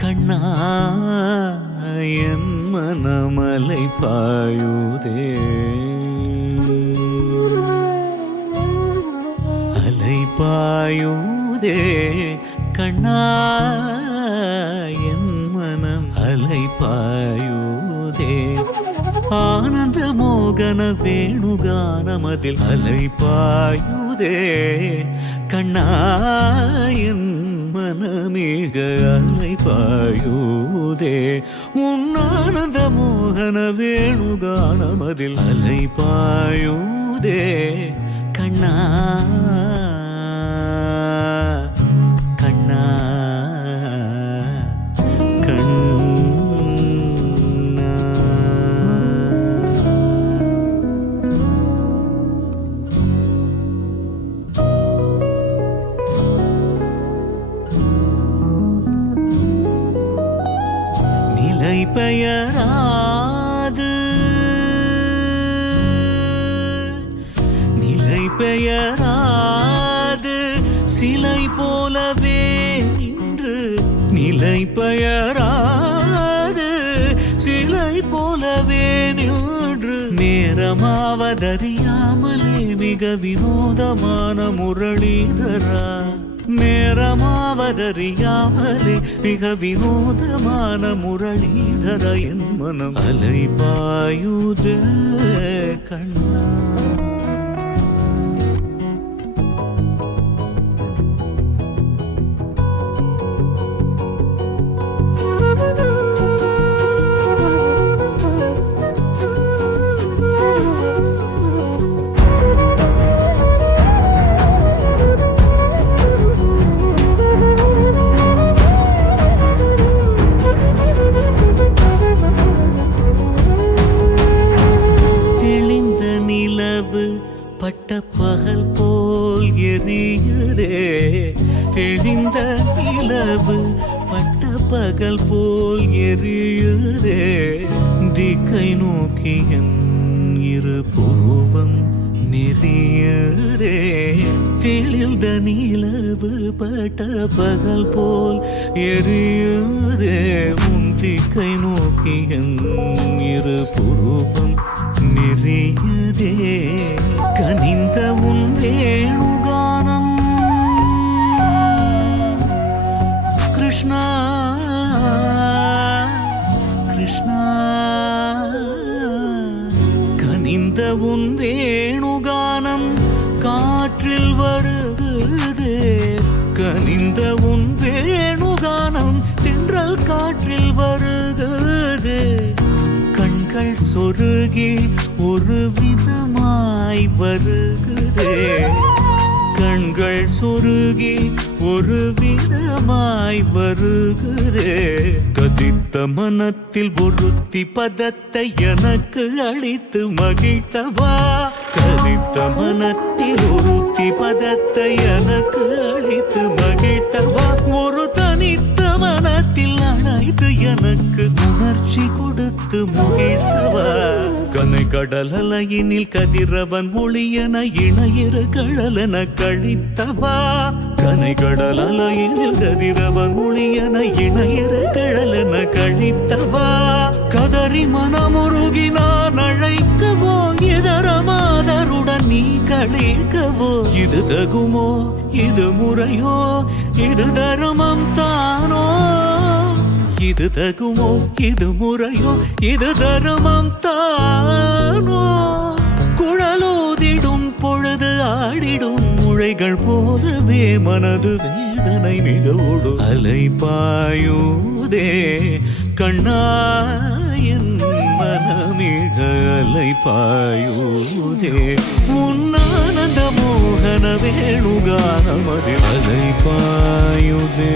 கண்ணா என் மனமலை பாயுதே அலை பாயுதே கண்ணா என் மனம் அலை பாயுதே ஆனந்த மோகன வேணுகானமதில் அலை பாயுதே கண்ணா என் மனமேக அலை பாயுதே உன் ஆனந்த மோகன வேணுகானமதில் அலை பாயுதே கண்ணா கண்ணா நிலை பெயராது நிலை பெயராது சிலை போலவே நின்று நிலை பெயராது சிலை போலவே நின்று நேரமாவதறியாமலே மிக வினோதமான முரளிதரா நேரமாவதறியாமலே மிக வினோதமான முரளிதர என் மனம் அலை பாயுதே கண்ணா பட்ட பகல் போல் எரியுதே தெளிந்த நிலவு பட்ட பகல் போல் எரியுதே திக்கை நோக்கி என் இரு புருவம் நெறியுதே தெளிந்த நிலவு பட்ட பகல் போல் எரியுதே உன் திக்கை நோக்கி என் இரு புருவம் நெறியுதே கனிந்த உன் வேணுகானம் கிருஷ்ணா கிருஷ்ணா கனிந்த உன் வேணுகானம் காற்றில் வருகுதே கனிந்த உன் வேணுகானம் தென்றல் காற்றில் வருகுதே கண்கள் சொருகி ஒரு விதமாய் வருகுதே கண்கள் சொருகி ஒரு விதமாய் வருகுதே கதித்த மனத்தில் ஒருத்தி பதத்தை எனக்கு அளித்து மகிழ்த்தவா கதித்த மனத்தில் ஒருத்தி பதத்தை எனக்கு அளித்து மகிழ்த்தவா ஒரு தனித்த மனத்தில் அணைத்து எனக்கு உணர்ச்சி கொடுத்து முகிழ்த்தவா கனை கடல் அலையினில் கதிரவன் ஒளியன இணையிரு கழலென கழித்தவா கனை கடல் அலையினில் கதிரவன் ஒளியன இணையிரு கழலென கழித்தவா கதறி மனமுருகி நான் அழைக்கவோ இதர மாதருடன் நீ கழிக்கவோ இது தகுமோ இது முறையோ இது தர்மம் தானோ இது தகுமோ இது முறையோ இது தர்மம் தானோ குழலூதிடும் பொழுது ஆடிடும் முழைகள் போலவே மனது வேதனை மிகவோடு அலை பாயுதே கண்ணா என் மனமிக அலை பாயுதே உன் ஆனந்த மோகன வேணுகானமதில் அலை பாயுதே